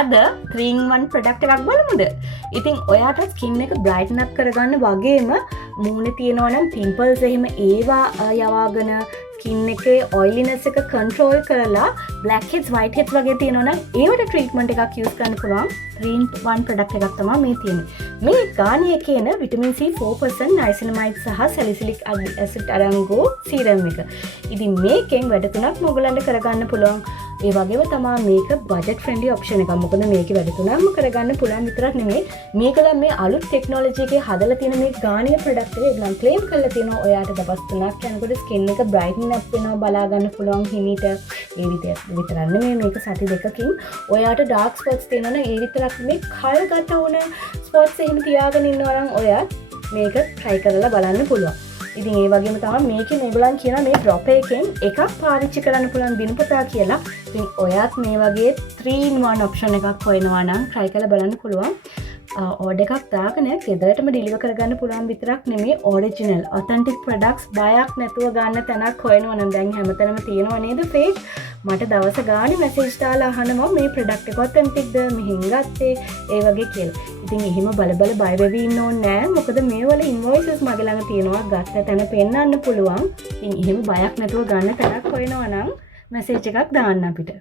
අද 3-in-1 product එකක් බලමුද? ඉතින් ඔයාට ස්කින් එක බ්‍රයිටන් අප් කරගන්න වගේම මූණේ තියෙනවා නම් පිම්පල්ස් එහෙම ඒවා යවාගෙන ස්කින් එකේ ඔයිලිනස් එක කන්ට්‍රෝල් කරලා බ්ලැක් හෙඩ්ස් වයිට් හෙඩ්ස් වගේ තියෙනවා නම් ඒවට ට්‍රීට්මන්ට් එකක් යූස් කරන්න පුළුවන් 3-in-1 ප්‍රොඩක්ට් එකක් තමයි මේ තියෙන්නේ. මේ ගානියේ කියන විටමින් C 4% නයිසිනමයිඩ් සහ සැලිසිලික් ඇසිඩ් අරංගු සීරම් එක. ඉතින් මේකෙන් වැඩ තුනක් මොගලන්ට කරගන්න පුළුවන්. ඒ වගේම තමයි මේක බජට් ෆ්‍රෙන්ඩ්ලි ඔප්ෂන් එකක්. මොකද මේකේ වැඩ තුනක්ම කරගන්න පුළුවන් විතරක් නෙමෙයි මේකලා මේ අලුත් ටෙක්නොලොජි එකේ හදලා තියෙන මේ ගානිය ප්‍රොඩක්ට් එක ඒගොල්ලන් ක්ලේම් කරලා තියෙනවා ඔයාට දවස් 3ක් යනකොට ස්කින් එක බ්‍රයිටන් අප් වෙනවා බලා ගන්න පුළුවන් හිමීට. ඒ විතරක් නෙමෙයි මේක සති දෙකකින් ඔයාට ඩාර්ක් ස්පොට්ස් තියෙනවා නම් ඒ විතරක් නෙමෙයි කල්ගත වුණ ස්පොට්ස් එහෙම තියාගෙන ඉන්නවා නම් ඔයා මේක try කරලා බලන්න පුළුවන්. ඉතින් ඒ වගේම තමයි මේකේ මේගොල්ලන් කියන මේ drop එකෙන් එකක් පාවිච්චි කරන්න පුළුවන් දිනපතා කියලා. ඉතින් ඔයාත් මේ වගේ 3-in-1 option එකක් හොයනවා නම් try කරලා බලන්න පුළුවන්. order එකක් දාගෙන ගෙදරටම deliver කරගන්න පුළුවන් විතරක් නෙමෙයි original authentic products බයක් නැතුව ගන්න තැනක් හොයනවා නම් දැන් හැමතැනම තියෙනව නේද fake. මට දවස ගානේ message දාලා අහනවා මේ product එක authentic ද මෙහෙන් ගත්තේ ඒ වගේ කියලා. ඉතින් එහෙම බල බය වෙවි ඉන්න ඕනේ නෑ. මොකද මේ වල invoices මගේ ළඟ තියෙනවා ගත්ත තැන පෙන්නන්න පුළුවන්. ඉතින් එහෙම බයක් නැතුව ගන්න තැනක් හොයනවා නම් message එකක් දාන්න අපිට.